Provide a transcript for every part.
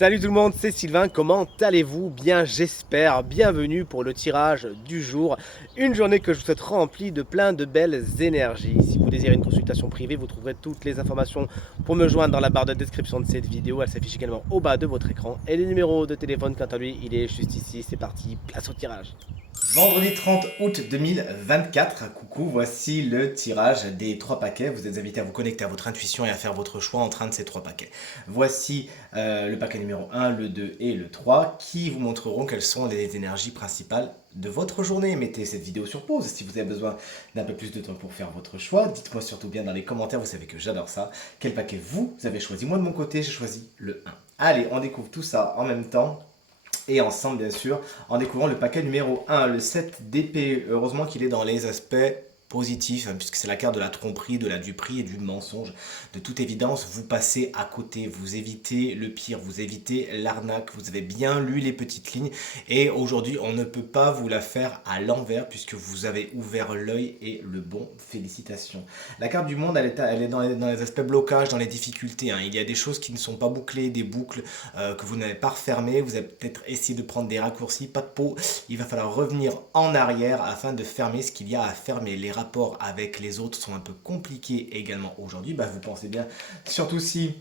Salut tout le monde, c'est Sylvain, comment allez-vous? Bien j'espère, bienvenue pour le tirage du jour, une journée que je vous souhaite remplie de plein de belles énergies. Si vous désirez une consultation privée, vous trouverez toutes les informations pour me joindre dans la barre de description de cette vidéo, elle s'affiche également au bas de votre écran. Et le numéro de téléphone, quant à lui, il est juste ici, c'est parti, place au tirage. Vendredi 30 août 2024, coucou, voici le tirage des 3 paquets. Vous êtes invité à vous connecter à votre intuition et à faire votre choix entre un de ces 3 paquets. Voici le paquet numéro 1, le 2 et le 3 qui vous montreront quelles sont les énergies principales de votre journée. Mettez cette vidéo sur pause si vous avez besoin d'un peu plus de temps pour faire votre choix. Dites-moi surtout bien dans les commentaires, vous savez que j'adore ça, quel paquet vous avez choisi. Moi de mon côté, j'ai choisi le 1. Allez, on découvre tout ça en même temps. Et ensemble, bien sûr, en découvrant le paquet numéro 1, le 7 d'épée. Heureusement qu'il est dans les aspects positifs, hein, puisque c'est la carte de la tromperie, de la duperie et du mensonge. De toute évidence, vous passez à côté, vous évitez le pire, vous évitez l'arnaque, vous avez bien lu les petites lignes. Et aujourd'hui, on ne peut pas vous la faire à l'envers, puisque vous avez ouvert l'œil et le bon. Félicitations. La carte du monde, elle est dans les aspects blocage, dans les difficultés, hein. Il y a des choses qui ne sont pas bouclées, des boucles que vous n'avez pas refermées. Vous avez peut-être essayé de prendre des raccourcis, pas de peau. Il va falloir revenir en arrière afin de fermer ce qu'il y a à fermer. Les rapports avec les autres sont un peu compliqués également aujourd'hui. Vous pensez bien, surtout si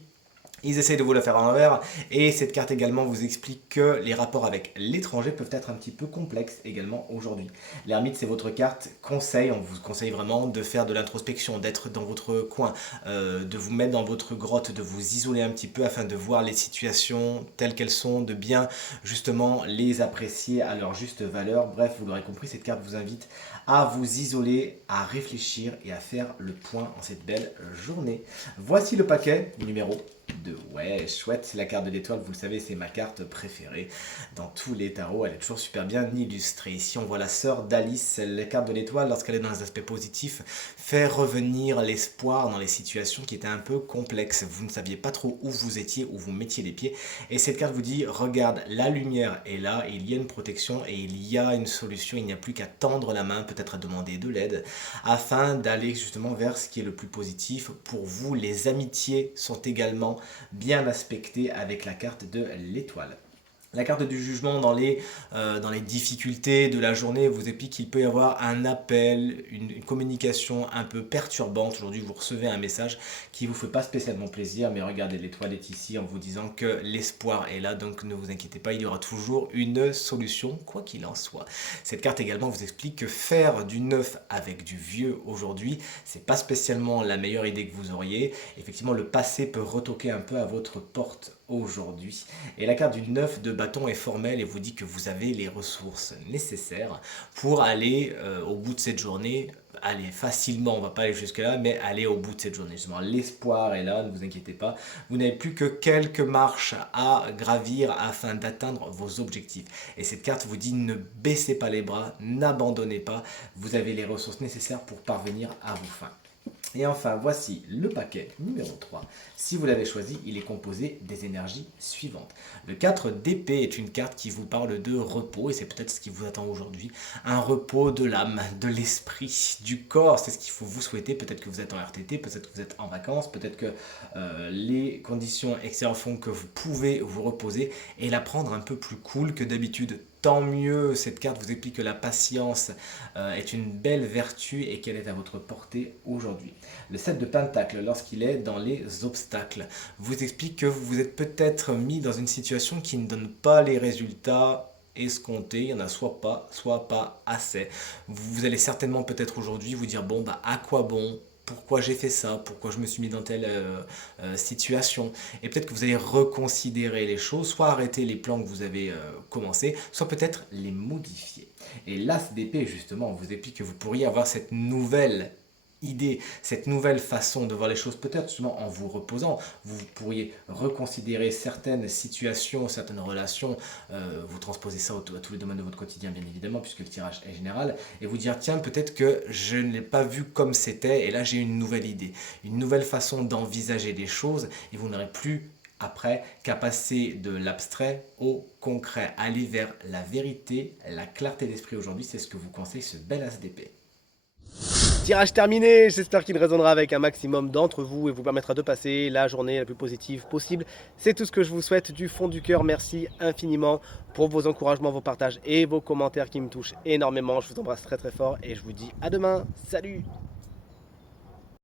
ils essayent de vous la faire à l'envers. Et cette carte également vous explique que les rapports avec l'étranger peuvent être un petit peu complexes également aujourd'hui. L'ermite, c'est votre carte conseil. On vous conseille vraiment de faire de l'introspection, d'être dans votre coin, de vous mettre dans votre grotte, de vous isoler un petit peu afin de voir les situations telles qu'elles sont, de bien justement les apprécier à leur juste valeur. Bref, vous l'aurez compris, cette carte vous invite à vous isoler, à réfléchir et à faire le point en cette belle journée. Voici le paquet numéro 2. Ouais, chouette, c'est la carte de l'étoile, vous le savez, c'est ma carte préférée. Dans tous les tarots, elle est toujours super bien illustrée. Ici, on voit la sœur d'Alice, la carte de l'étoile, lorsqu'elle est dans les aspects positifs, fait revenir l'espoir dans les situations qui étaient un peu complexes. Vous ne saviez pas trop où vous étiez, où vous mettiez les pieds. Et cette carte vous dit, regarde, la lumière est là, il y a une protection et il y a une solution. Il n'y a plus qu'à tendre la main, peut-être à demander de l'aide, afin d'aller justement vers ce qui est le plus positif. Pour vous, les amitiés sont également bien aspectées avec la carte de l'étoile. La carte du jugement dans les difficultés de la journée vous explique qu'il peut y avoir un appel, une communication un peu perturbante. Aujourd'hui, vous recevez un message qui ne vous fait pas spécialement plaisir, mais regardez, l'étoile est ici en vous disant que l'espoir est là, donc ne vous inquiétez pas, il y aura toujours une solution, quoi qu'il en soit. Cette carte également vous explique que faire du neuf avec du vieux aujourd'hui, c'est pas spécialement la meilleure idée que vous auriez. Effectivement, le passé peut retoquer un peu à votre porte aujourd'hui. Et la carte du 9 de bâton est formelle et vous dit que vous avez les ressources nécessaires pour aller au bout de cette journée. Aller facilement, on va pas aller jusque là, mais aller au bout de cette journée. Justement, l'espoir est là, ne vous inquiétez pas. Vous n'avez plus que quelques marches à gravir afin d'atteindre vos objectifs. Et cette carte vous dit ne baissez pas les bras, n'abandonnez pas. Vous avez les ressources nécessaires pour parvenir à vos fins. Et enfin, voici le paquet numéro 3. Si vous l'avez choisi, il est composé des énergies suivantes. Le 4 d'épée est une carte qui vous parle de repos, et c'est peut-être ce qui vous attend aujourd'hui. Un repos de l'âme, de l'esprit, du corps, c'est ce qu'il faut vous souhaiter. Peut-être que vous êtes en RTT, peut-être que vous êtes en vacances, peut-être que les conditions extérieures font que vous pouvez vous reposer et la prendre un peu plus cool que d'habitude. Tant mieux, cette carte vous explique que la patience est une belle vertu et qu'elle est à votre portée aujourd'hui. Le 7 de Pentacle, lorsqu'il est dans les obstacles, vous explique que vous vous êtes peut-être mis dans une situation qui ne donne pas les résultats escomptés. Il y en a soit pas assez. Vous allez certainement peut-être aujourd'hui vous dire, bon, à quoi bon? Pourquoi j'ai fait ça, pourquoi je me suis mis dans telle situation. Et peut-être que vous allez reconsidérer les choses, soit arrêter les plans que vous avez commencé, soit peut-être les modifier. Et l'As d'épée, justement, vous explique que vous pourriez avoir cette nouvelle idée, cette nouvelle façon de voir les choses, peut-être justement en vous reposant. Vous pourriez reconsidérer certaines situations, certaines relations, vous transposez ça à tous les domaines de votre quotidien bien évidemment, puisque le tirage est général, et vous dire tiens, peut-être que je ne l'ai pas vu comme c'était, et là j'ai une nouvelle idée, une nouvelle façon d'envisager les choses, et vous n'aurez plus après qu'à passer de l'abstrait au concret, aller vers la vérité, la clarté d'esprit aujourd'hui, c'est ce que vous conseille ce bel as d'épée. Tirage terminé, j'espère qu'il résonnera avec un maximum d'entre vous et vous permettra de passer la journée la plus positive possible. C'est tout ce que je vous souhaite du fond du cœur. Merci infiniment pour vos encouragements, vos partages et vos commentaires qui me touchent énormément. Je vous embrasse très très fort et je vous dis à demain. Salut!